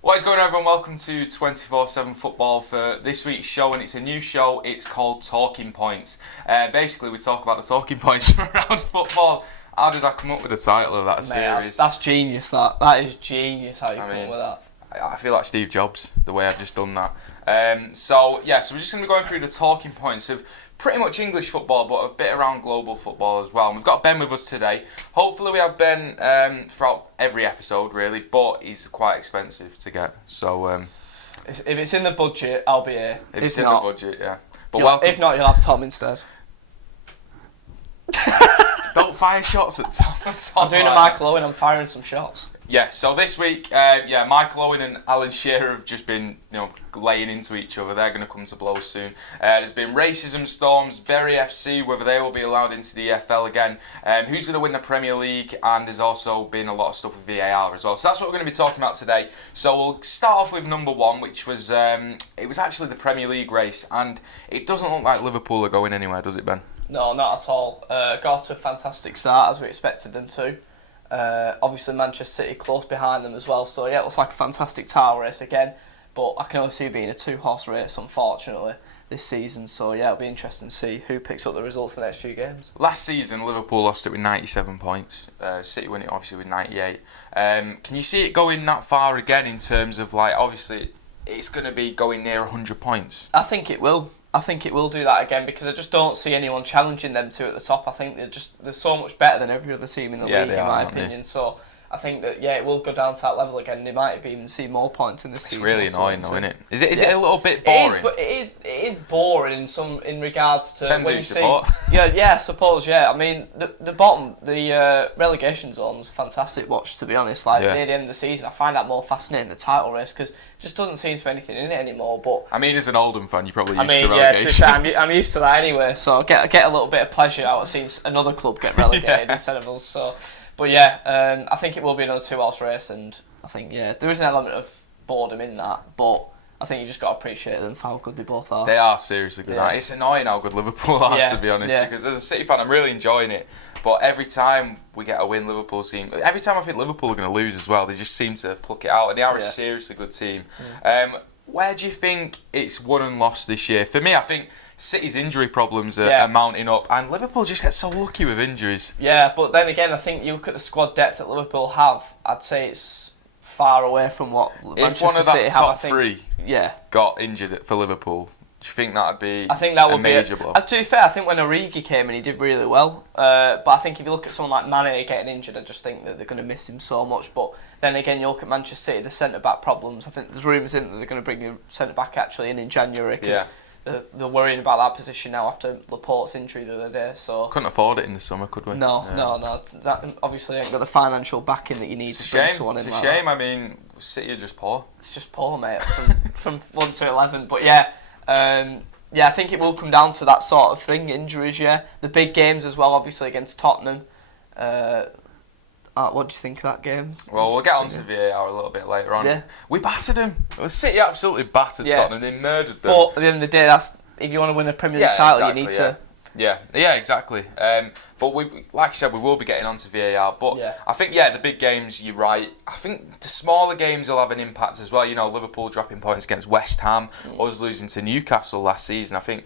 What is going on, everyone? Welcome to 24/7 Football for this week's show, and it's a new show. It's called Talking Points. Basically, we talk about the talking points around football. How did I come up with the title of that series? That's genius. That is genius. How you come up with that? I feel like Steve Jobs the way I've just done that. So we're just going to be going through the talking points of pretty much English football, but a bit around global football as well. And we've got Ben with us today. Hopefully we have Ben throughout every episode, really, but he's quite expensive to get. So if it's in the budget, I'll be here. If it's in the budget, yeah. But welcome. If not, you'll have Tom instead. Don't fire shots at Tom. I'm doing a Michael Owen. I'm firing some shots. Yeah, so this week, Michael Owen and Alan Shearer have just been, laying into each other. They're going to come to blows soon. There's been racism storms, Bury FC, whether they will be allowed into the EFL again, who's going to win the Premier League, and there's also been a lot of stuff with VAR as well. So that's what we're going to be talking about today. So we'll start off with number one, which was, it was actually the Premier League race, and it doesn't look like Liverpool are going anywhere, does it, Ben? No, not at all. Got off to a fantastic start, as we expected them to. Obviously Manchester City close behind them as well, so yeah, it looks like a fantastic title race again, but I can only see it being a two-horse race, unfortunately, this season. So yeah, it'll be interesting to see who picks up the results in the next few games. Last season Liverpool lost it with 97 points, City won it obviously with 98. Can you see it going that far again in terms of, like, obviously it's going to be going near 100 points? I think it will. I think it will do that again, because I just don't see anyone challenging them two at the top. I think they're so much better than every other team in the league, in my opinion. So I think that it will go down to that level again. They might even see more points in this season. It's really annoying, though, isn't it? Is it a little bit boring? It is boring in regards to depends when who you support. see. I suppose. Yeah, I mean the bottom, the relegation zone's a fantastic watch, to be honest. Near the end of the season, I find that more fascinating, the title race, because just doesn't seem to be anything in it anymore. But I mean, as an Oldham fan, you're probably used to relegation. I'm used to that anyway, so I get a little bit of pleasure out of seeing another club get relegated instead of us. So, but I think it will be another two-horse race, and I think there is an element of boredom in that, but I think you just got to appreciate them for how good they both are. They are seriously good. Yeah. It's annoying how good Liverpool are, to be honest, because as a City fan, I'm really enjoying it. But every time we get a win, Liverpool seem... Every time I think Liverpool are going to lose as well, they just seem to pluck it out. And they are a seriously good team. Where do you think it's won and lost this year? For me, I think City's injury problems are mounting up. And Liverpool just get so lucky with injuries. Yeah, but then again, I think you look at the squad depth that Liverpool have, I'd say it's far away from what Manchester City have. If one of that top three got injured for Liverpool, do you think that would be a major blow? To be fair, I think when Origi came in, he did really well. But I think if you look at someone like Mane getting injured, I just think that they're going to miss him so much. But then again, you look at Manchester City, the centre-back problems. I think there's rumours in that they're going to bring a centre-back actually in January, because they're worrying about that position now after Laporte's injury the other day. So couldn't afford it in the summer, could we? No. That obviously ain't got the financial backing that you need to bring someone in. It's a shame. I mean, City are just poor. It's just poor, mate, from 1 to 11. But I think it will come down to that sort of thing, injuries, The big games as well, obviously, against Tottenham. What do you think of that game? Well, we'll get on to VAR a little bit later on. Yeah. We battered them. City absolutely battered Tottenham. They murdered them. But at the end of the day, that's if you want to win a Premier League title, you need to... Yeah, exactly. But like I said, we will be getting onto VAR. But I think, the big games, you're right. I think the smaller games will have an impact as well. Liverpool dropping points against West Ham, us losing to Newcastle last season. I think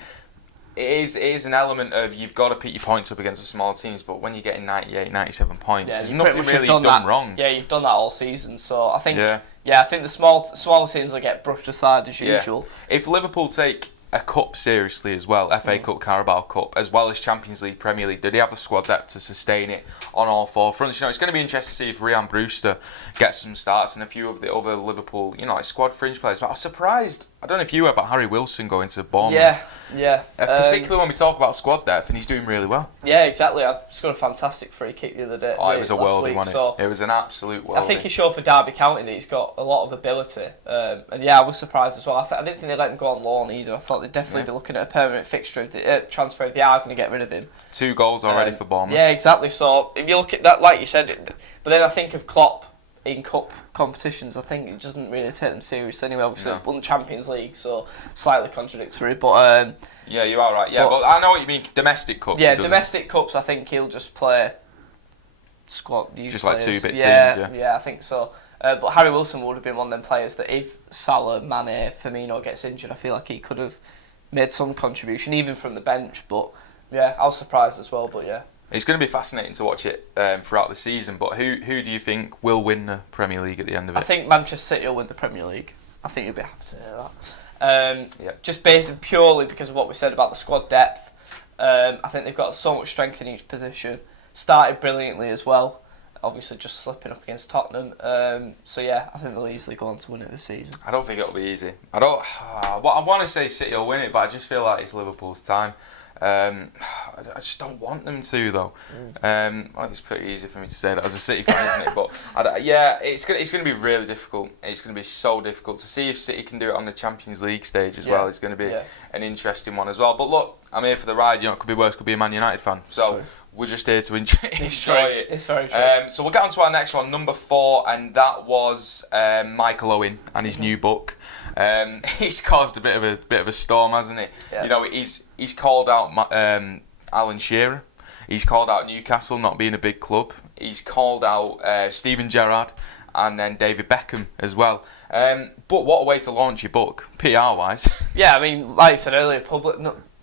it is an element of you've got to put your points up against the small teams. But when you're getting 98, 97 points, there's nothing really you've done wrong. Yeah, you've done that all season. So I think, I think the smaller teams will get brushed aside as usual. If Liverpool take a cup seriously as well, FA Cup, Carabao Cup, as well as Champions League, Premier League, do they have the squad depth to sustain it on all four fronts? It's going to be interesting to see if Ryan Brewster gets some starts and a few of the other Liverpool, squad fringe players. But I was surprised, I don't know if you heard about Harry Wilson going to Bournemouth. Particularly when we talk about squad depth, and he's doing really well. Yeah, exactly. I scored a fantastic free kick the other day. Oh, it was a worldie, wasn't it? It was an absolute worldie. I think he showed for Derby County that he's got a lot of ability. And I was surprised as well. I didn't think they'd let him go on loan either. I thought they'd definitely be looking at a permanent fixture of the transfer if they are going to get rid of him. 2 goals already for Bournemouth. Yeah, exactly. So if you look at that, like you said, but then I think of Klopp in cup competitions, I think it doesn't really take them seriously anyway. Obviously, won the Champions League, so slightly contradictory. But yeah, you are right. Yeah, but I know what you mean. Domestic cups. Yeah, domestic cups. I think he'll just play squad. Just like 2-bit teams. Yeah, I think so. But Harry Wilson would have been one of them players that if Salah, Mane, Firmino gets injured, I feel like he could have made some contribution, even from the bench. But yeah, I was surprised as well. But yeah, it's going to be fascinating to watch it throughout the season. But who do you think will win the Premier League at the end of it? I think Manchester City will win the Premier League. I think you'll be happy to hear that. Just based purely because of what we said about the squad depth. I think they've got so much strength in each position. Started brilliantly as well. Obviously, just slipping up against Tottenham. So yeah, I think they'll easily go on to win it this season. I don't think it'll be easy. I want to say City will win it, but I just feel like it's Liverpool's time. I just don't want them to though. It's pretty easy for me to say that as a City fan, isn't it? But it's going to be really difficult. It's going to be so difficult to see if City can do it on the Champions League stage as well. It's going to be an interesting one as well. But look, I'm here for the ride. It could be worse. Could be a Man United fan. So we're just here to enjoy it. It's very true. So we'll get on to our next one, number 4, and that was Michael Owen and his new book. He's caused a bit of a storm, hasn't it? Yeah. He's called out Alan Shearer. He's called out Newcastle not being a big club. He's called out Steven Gerrard and then David Beckham as well. But what a way to launch your book, PR-wise. Yeah, I mean, like I said earlier,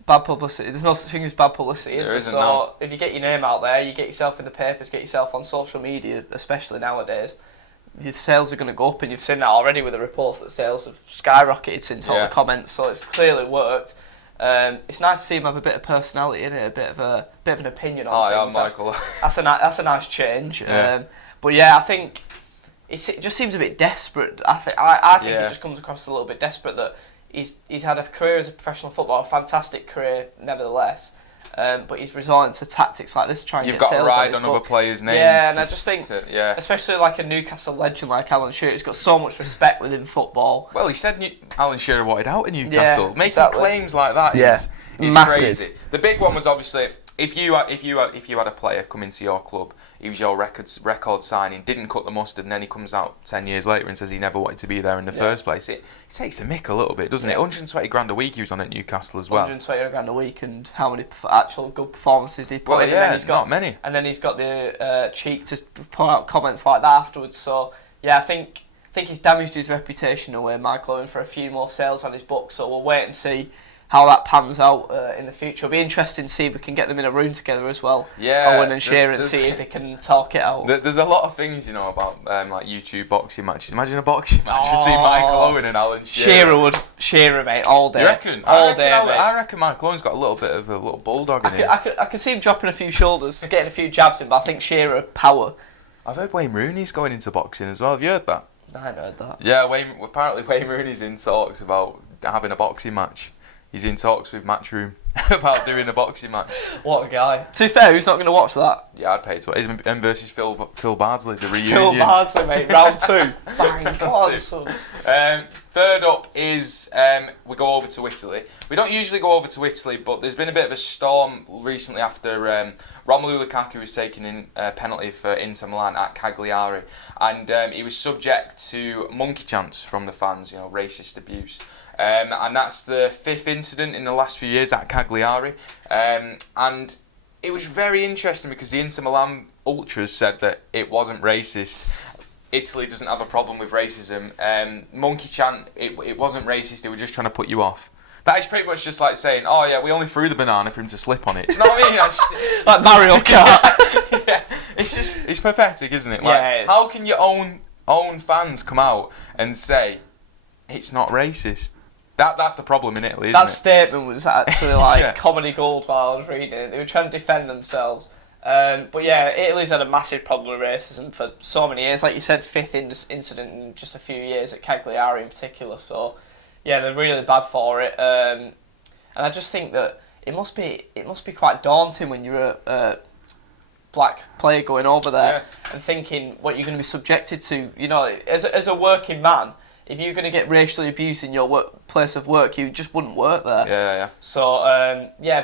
bad publicity. There's no such thing as bad publicity, is there? So if you get your name out there, you get yourself in the papers, get yourself on social media, especially nowadays, your sales are going to go up, and you've seen that already with the reports that sales have skyrocketed since all the comments. So it's clearly worked. It's nice to see him have a bit of personality in it, a bit of an opinion on things. Michael. That's a nice change. Yeah. But yeah, I think it just seems a bit desperate. I think it just comes across a little bit desperate that he's had a career as a professional footballer, a fantastic career nevertheless. But he's resorting to tactics like this to try and get sales. You've got to ride on other players' names. Yeah, and I just think, especially like a Newcastle legend like Alan Shearer, he's got so much respect within football. Well, he said Alan Shearer wanted out in Newcastle. Making claims like that is crazy. The big one was obviously if you had a player come into your club, he was your record signing, didn't cut the mustard, and then he comes out 10 years later and says he never wanted to be there in the first place. It takes a mick a little bit, doesn't it? 120 grand a week he was on at Newcastle as well. 120 grand a week, and how many actual good performances did he put in? And then he's got, not many. And then he's got the cheek to put out comments like that afterwards. So yeah, I think he's damaged his reputation away, Michael Owen, for a few more sales on his book. So we'll wait and see how that pans out in the future. It'll be interesting to see if we can get them in a room together as well. Yeah, Owen and Shearer, and see if they can talk it out. There's a lot of things, about like YouTube boxing matches. Imagine a boxing match between Michael Owen and Alan Shearer. Shearer, mate, all day. You reckon? I reckon Michael Owen's got a little bit of a little bulldog in him. I could see him dropping a few shoulders, getting a few jabs in, but I think Shearer power. I've heard Wayne Rooney's going into boxing as well. Have you heard that? I haven't heard that. Yeah, apparently Wayne Rooney's in talks about having a boxing match. He's in talks with Matchroom about doing a boxing match. What a guy. To be fair, who's not going to watch that? Yeah, I'd pay to it. Him versus Phil Bardsley, the reunion. Phil Bardsley, mate, round 2. Bang, God, son. Third up is we go over to Italy. We don't usually go over to Italy, but there's been a bit of a storm recently after Romelu Lukaku was taking in a penalty for Inter Milan at Cagliari, and he was subject to monkey chants from the fans, racist abuse. And that's the 5th incident in the last few years at Cagliari. And it was very interesting because the Inter Milan ultras said that it wasn't racist. Italy doesn't have a problem with racism. Monkey chant, it wasn't racist, they were just trying to put you off. That is pretty much just like saying, oh yeah, we only threw the banana for him to slip on it. Do you know what I mean? Like Mario Kart. Yeah, it's pathetic, isn't it? Like, how can your own fans come out and say it's not racist? That's the problem in Italy, isn't it? That statement was actually like comedy gold while I was reading it. They were trying to defend themselves. But yeah, Italy's had a massive problem with racism for so many years. Like you said, 5th incident in just a few years at Cagliari in particular. So yeah, they're really bad for it. And I just think that it must be quite daunting when you're a black player going over there and thinking what you're going to be subjected to. As a working man, if you're going to get racially abused in your place of work, you just wouldn't work there. Yeah. So,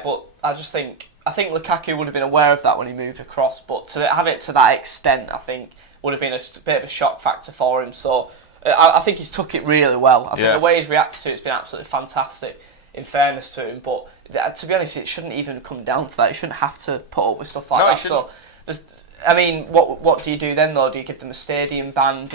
but I think Lukaku would have been aware of that when he moved across, but to have it to that extent, I think, would have been a bit of a shock factor for him. So, I think he's took it really well. I think the way he's reacted to it's been absolutely fantastic, in fairness to him. But to be honest, it shouldn't even come down to that. He shouldn't have to put up with stuff like that. So, what do you do then, though? Do you give them a stadium ban?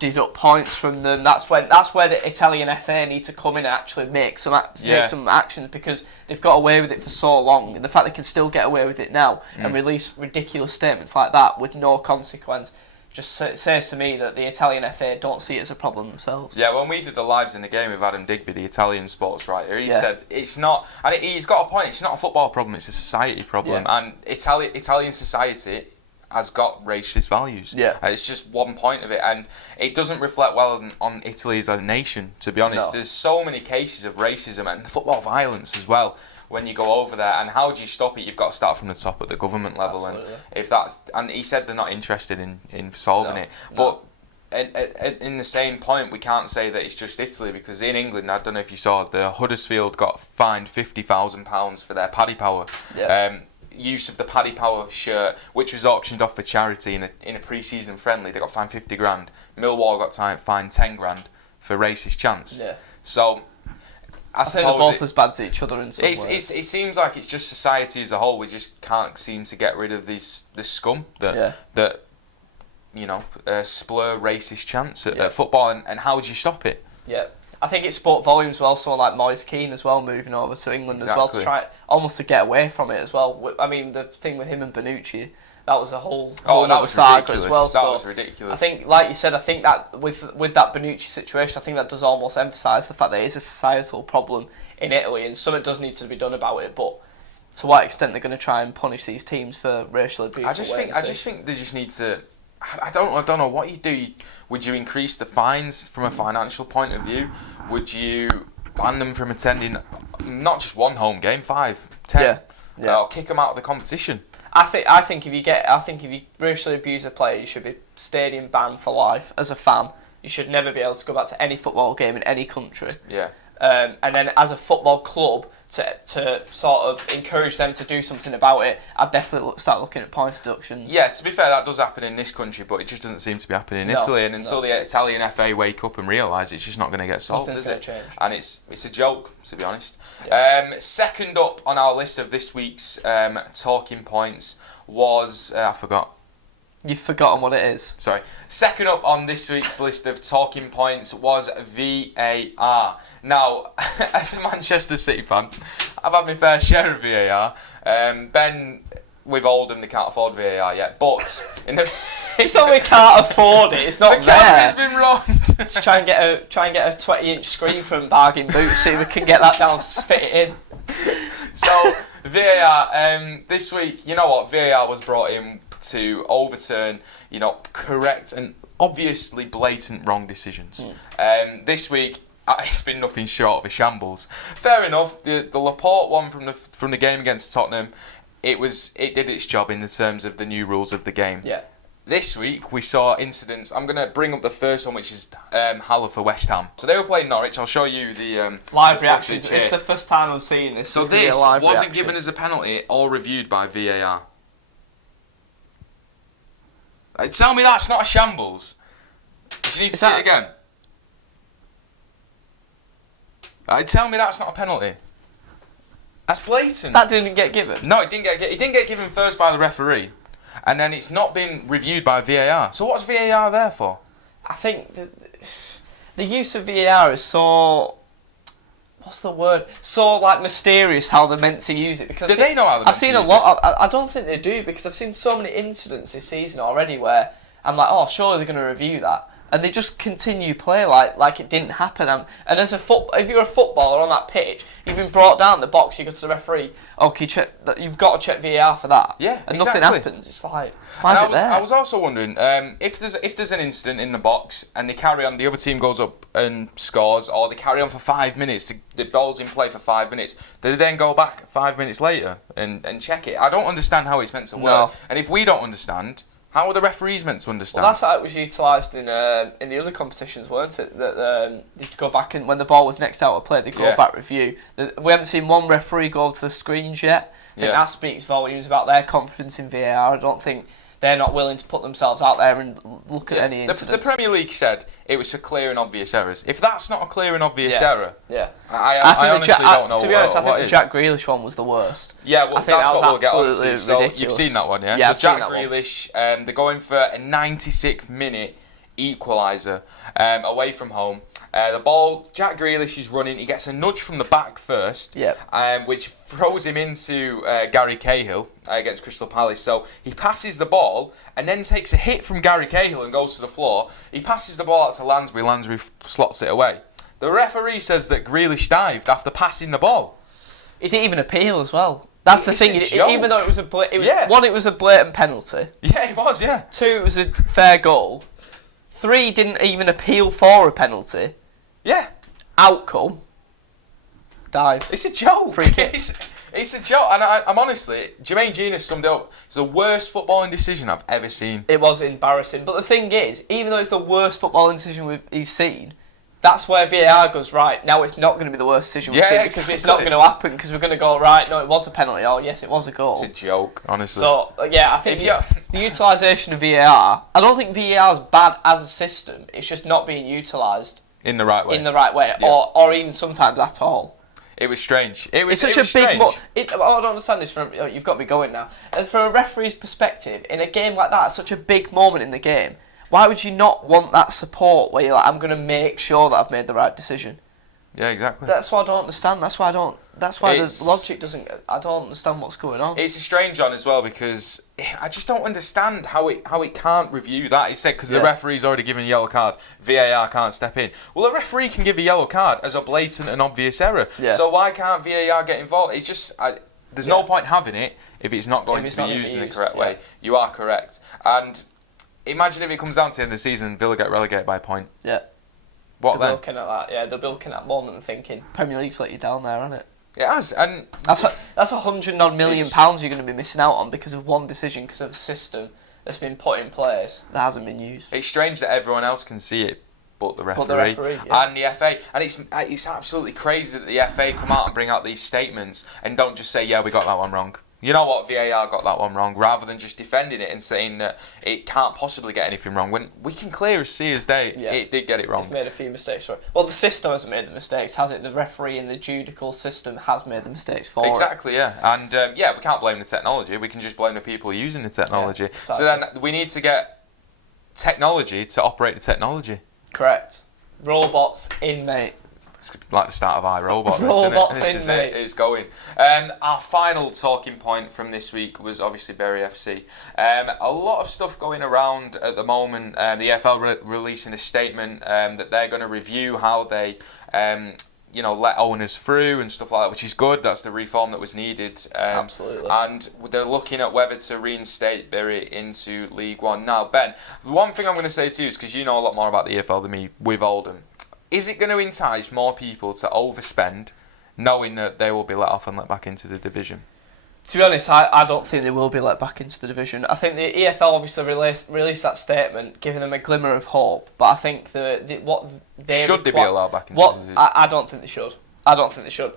deduct points from them. That's where the Italian FA need to come in and actually make some actions, because they've got away with it for so long, and the fact they can still get away with it now and release ridiculous statements like that with no consequence just says to me that the Italian FA don't see it as a problem themselves. Yeah, when we did the lives in the game with Adam Digby, the Italian sports writer, he said it's not, and he's got a point, it's not a football problem, it's a society problem. And Italian society has got racist values. It's just one point of it, and it doesn't reflect well on Italy as a nation, to be honest. There's so many cases of racism and football violence as well when you go over there, and how do you stop it? You've got to start from the top at the government level. Absolutely. And he said they're not interested in solving it. But in the same point, we can't say that it's just Italy, because in England, I don't know if you saw, the Huddersfield got fined £50,000 for their Paddy Power. Use of the Paddy Power shirt, which was auctioned off for charity in a pre-season friendly. They got fined 50 grand. Millwall got fined 10 grand for racist chants. So I think they're both as bad as each other in some ways. It seems like it's just society as a whole. We just can't seem to get rid of this scum that splur racist chants at football. And how do you stop it? I think it spoke volumes well. Someone like Moise Keane as well, moving over to England as well, to try almost to get away from it as well. I mean, the thing with him and Bonucci, that was a whole that was saga as well. That was ridiculous. I think, like you said, I think that with that Bonucci situation, I think that does almost emphasise the fact that it is a societal problem in Italy, and something does need to be done about it. But to what extent they're going to try and punish these teams for racial abuse? I just think they just need to. I don't know what you do. Would you increase the fines from a financial point of view? Would you ban them from attending not just one home game, 5, 10, or kick them out of the competition? I think if you racially abuse a player, you should be stadium banned for life as a fan. You should never be able to go back to any football game in any country. And then as a football club, to sort of encourage them to do something about it, I'd definitely start looking at points deductions. Yeah, to be fair, that does happen in this country, but it just doesn't seem to be happening in Italy. And until the Italian FA wake up and realise it's just not going to get solved, is it? Change. And it's a joke, to be honest. Second up on our list of this week's talking points was I forgot. You've forgotten what it is. Sorry. Second up on this week's list of talking points was VAR. Now, as a Manchester City fan, I've had my fair share of VAR. Ben, with Oldham, they can't afford VAR yet, but it's not we can't afford it. It's not the there. camera's been wronged. Just try and get a 20-inch screen from Bargain Boots, see if we can get that down, fit it in. So VAR, this week, you know what? VAR was brought in to overturn, correct and obviously blatant wrong decisions. This week, it's been nothing short of a shambles. Fair enough. The Laporte one from the game against Tottenham, it did its job in the terms of the new rules of the game. This week we saw incidents. I'm going to bring up the first one, which is Haller for West Ham. So they were playing Norwich. I'll show you the live reaction. It's the first time I'm seeing this. So this wasn't given as a penalty or reviewed by VAR. Tell me that's not a shambles. Do you need to see it again? Tell me that's not a penalty. That's blatant. That didn't get given. No, it didn't get given first by the referee, and then it's not been reviewed by VAR. So what's VAR there for? I think the use of VAR is so. What's the word? So mysterious how they're meant to use it, because do they know how they're meant to use it? I've seen a lot. I don't think they do, because I've seen so many incidents this season already where I'm like, oh, surely they're going to review that, and they just continue play like it didn't happen. And as if you're a footballer on that pitch, you've been brought down the box, you go to the referee. Okay, you've got to check VAR for that. Yeah, and exactly. Nothing happens. It's like, why is it there? I was also wondering if there's an incident in the box and they carry on, the other team goes up and scores, or they carry on for 5 minutes, the ball's in play for 5 minutes, do they then go back 5 minutes later and check it? I don't understand how it's meant to work. No. And if we don't understand, how are the referees meant to understand? Well, that's how it was utilised in the other competitions, weren't it? That they'd go back, and when the ball was next out of play, they'd go back review. We haven't seen one referee go to the screens yet. I think that speaks volumes about their confidence in VAR. I don't think they're not willing to put themselves out there and look at any incidents. The Premier League said it was for clear and obvious errors. If that's not a clear and obvious error, I honestly don't know. To be honest, I think the Jack Grealish one was the worst. Yeah, well, I think that's that what we'll get on to. So ridiculous. you've seen that one, yeah? Yeah, so Jack Grealish, they're going for a 96th minute. equaliser away from home. The ball, Jack Grealish is running. He gets a nudge from the back first, which throws him into Gary Cahill against Crystal Palace. So he passes the ball and then takes a hit from Gary Cahill and goes to the floor. He passes the ball out to Lansbury. Lansbury slots it away. The referee says that Grealish dived after passing the ball. He didn't even appeal as well. That's the thing. Even though it was one, it was a blatant penalty. Yeah, it was. Yeah. 2, it was a fair goal. 3, didn't even appeal for a penalty. Yeah. Outcome. Dive. It's a joke. Free kick. It's a joke, and I'm honestly, Jermaine Genius summed it up. It's the worst footballing decision I've ever seen. It was embarrassing, but the thing is, even though it's the worst footballing decision we've seen, that's where VAR goes, right, now it's not going to be the worst decision we've seen because it's not going to happen because we're going to go, right, no, it was a penalty, or yes, it was a goal. It's a joke, honestly. So, I think the utilisation of VAR, I don't think VAR is bad as a system, it's just not being utilised in the right way. Or even sometimes at all. It was strange. It's such a big... I don't understand this from... You've got me going now. And from a referee's perspective, in a game like that, such a big moment in the game, why would you not want that support where you're like, I'm going to make sure that I've made the right decision? Yeah, exactly. That's what I don't understand. That's why the logic doesn't... I don't understand what's going on. It's a strange one as well because I just don't understand how it can't review that. He said because the referee's already given a yellow card, VAR can't step in. Well, a referee can give a yellow card as a blatant and obvious error. Yeah. So why can't VAR get involved? It's just... there's no point having it if it's not going to be used in the correct way. You are correct. And imagine if it comes down to the end of the season, Villa get relegated by a point. Yeah. What they'll then? Be looking at that. Yeah, they'll be looking at that moment and thinking, Premier League's let you down there, hasn't it? It has, and that's £100 million pounds you're going to be missing out on because of one decision, because of a system that's been put in place that hasn't been used. It's strange that everyone else can see it, but the referee, and the FA, and it's absolutely crazy that the FA come out and bring out these statements and don't just say, yeah, we got that one wrong. You know what, VAR got that one wrong, rather than just defending it and saying that it can't possibly get anything wrong, when we can clear as see as day, it did get it wrong. It's made a few mistakes for it. Well, the system hasn't made the mistakes, has it? The referee and the judicial system has made the mistakes for it. Exactly, yeah. And we can't blame the technology, we can just blame the people using the technology. Yeah, so then we need to get technology to operate the technology. Correct. Robots in, mate. It's like the start of iRobot. Robots in, mate. It's going. Our final talking point from this week was obviously Bury FC. A lot of stuff going around at the moment. The EFL releasing a statement that they're going to review how they let owners through and stuff like that, which is good. That's the reform that was needed. Absolutely. And they're looking at whether to reinstate Bury into League One. Now, Ben, the one thing I'm going to say to you is, because you know a lot more about the EFL than me with Oldham, is it going to entice more people to overspend, knowing that they will be let off and let back into the division? To be honest, I don't think they will be let back into the division. I think the EFL obviously released that statement, giving them a glimmer of hope. But I think should they be allowed back into the division? I don't think they should. I don't think they should.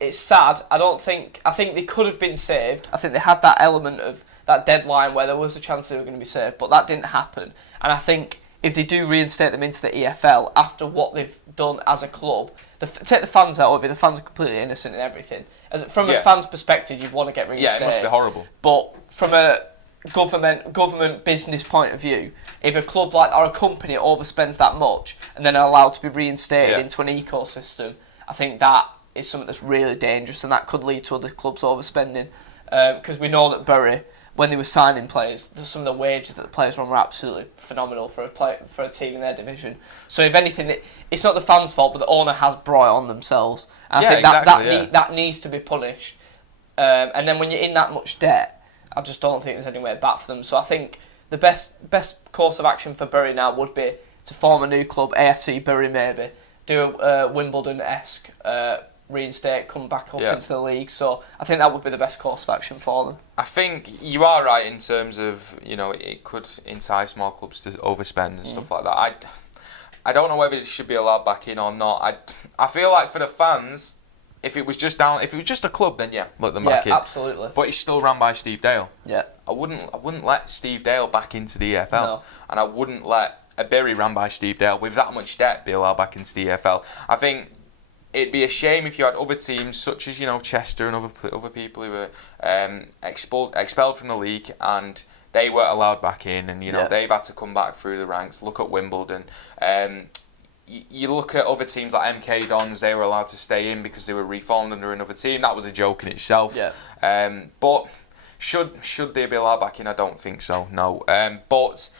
It's sad. I think they could have been saved. I think they had that element of that deadline where there was a chance they were going to be saved, but that didn't happen. And I think if they do reinstate them into the EFL after what they've done as a club, take the fans out of it. The fans are completely innocent in everything. From a fan's perspective, you'd want to get reinstated. Yeah, it must be horrible. But from a government business point of view, if a club or a company overspends that much and then are allowed to be reinstated into an ecosystem, I think that is something that's really dangerous, and that could lead to other clubs overspending. Because we know that Bury, when they were signing players, some of the wages that the players were on were absolutely phenomenal for a team in their division. So if anything, it's not the fans' fault, but the owner has brought it on themselves. And I think that needs to be punished. And then when you're in that much debt, I just don't think there's anywhere back for them. So I think the best course of action for Bury now would be to form a new club, AFC Bury maybe, do a Wimbledon-esque reinstate, come back up into the league. So I think that would be the best course of action for them. I think you are right in terms of, it could entice more clubs to overspend and stuff like that. I don't know whether it should be allowed back in or not. I feel like for the fans, if it was just a club, then let them back in. Yeah, absolutely. But it's still run by Steve Dale. Yeah. I wouldn't let Steve Dale back into the EFL. No. And I wouldn't let a Bury run by Steve Dale with that much debt be allowed back into the EFL. I think it'd be a shame if you had other teams such as Chester and other people who were expelled from the league, and they weren't allowed back in, and Yeah. they've had to come back through the ranks. Look at Wimbledon. You look at other teams like MK Dons, they were allowed to stay in because they were reformed under another team. That was a joke in itself. Yeah. But should they be allowed back in? I don't think so, no. But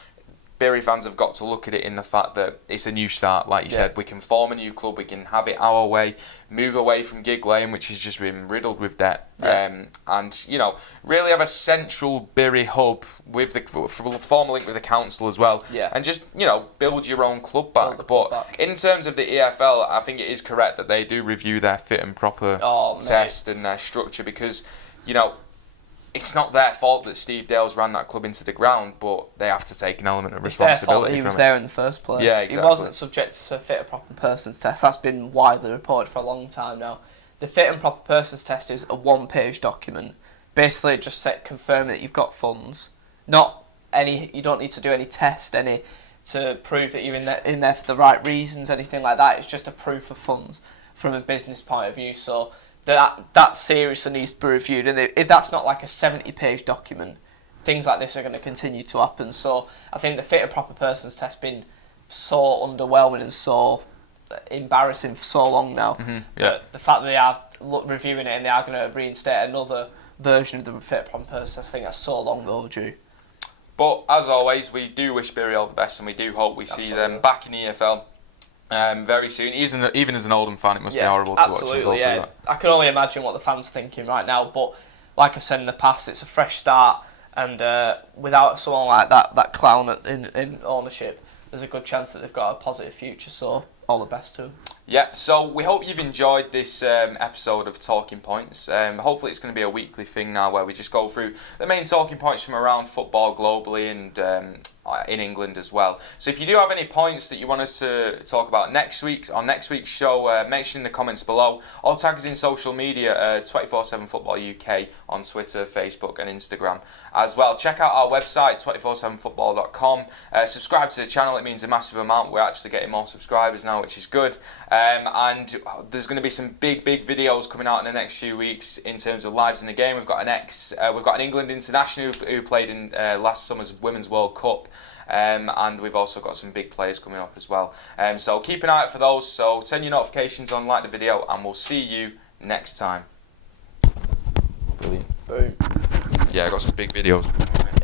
Bury fans have got to look at it in the fact that it's a new start, like you said. We can form a new club, we can have it our way, move away from Gig Lane, which has just been riddled with debt. And, really have a central Bury hub with the formal link with the council as well. Yeah. And just, build your own club back. But in terms of the EFL, I think it is correct that they do review their fit and proper test and their structure because, it's not their fault that Steve Dale's ran that club into the ground, but they have to take an element of responsibility. It's their fault that he was there in the first place. Yeah, exactly. He wasn't subject to a fit and proper persons test. That's been widely reported for a long time now. The fit and proper persons test is a one-page document. Basically, it just confirming that you've got funds. You don't need to do any test, to prove that you're in there for the right reasons, anything like that. It's just a proof of funds from a business point of view. So that seriously needs to be reviewed, and if that's not like a 70-page document, things like this are going to continue to happen. So I think the fit and proper persons test been so underwhelming and so embarrassing for so long now. The fact that they are reviewing it and they are going to reinstate another version of the fit and proper persons test, I think that's so long overdue. But as always, we do wish Bury all the best, and we do hope we see them back in the EFL. Very soon. Even as an Oldham fan, it must be horrible to watch them go through that. I can only imagine what the fans are thinking right now, but like I said in the past, it's a fresh start, and without someone like that clown in ownership, there's a good chance that they've got a positive future, so all the best to them. Yeah, so we hope you've enjoyed this episode of Talking Points. Hopefully it's going to be a weekly thing now where we just go through the main talking points from around football globally and in England as well. So if you do have any points that you want us to talk about on next week's show, mention in the comments below, or tag us in social media, 247 Football UK on Twitter, Facebook and Instagram as well. Check out our website, 247football.com. Subscribe to the channel, it means a massive amount. We're actually getting more subscribers now, which is good. And there's going to be some big videos coming out in the next few weeks in terms of lives in the game. We've got an England international who played in last summer's Women's World Cup. And we've also got some big players coming up as well. So keep an eye out for those. So turn your notifications on, like the video, and we'll see you next time. Brilliant. Boom. Yeah, I got some big videos.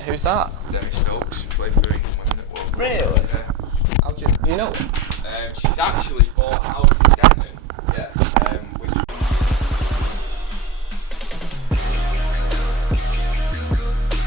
Who's that? Demi Stokes played for England Women at World Cup. Really? Yeah. Do you know? She's actually bought a house in Denton. Yeah.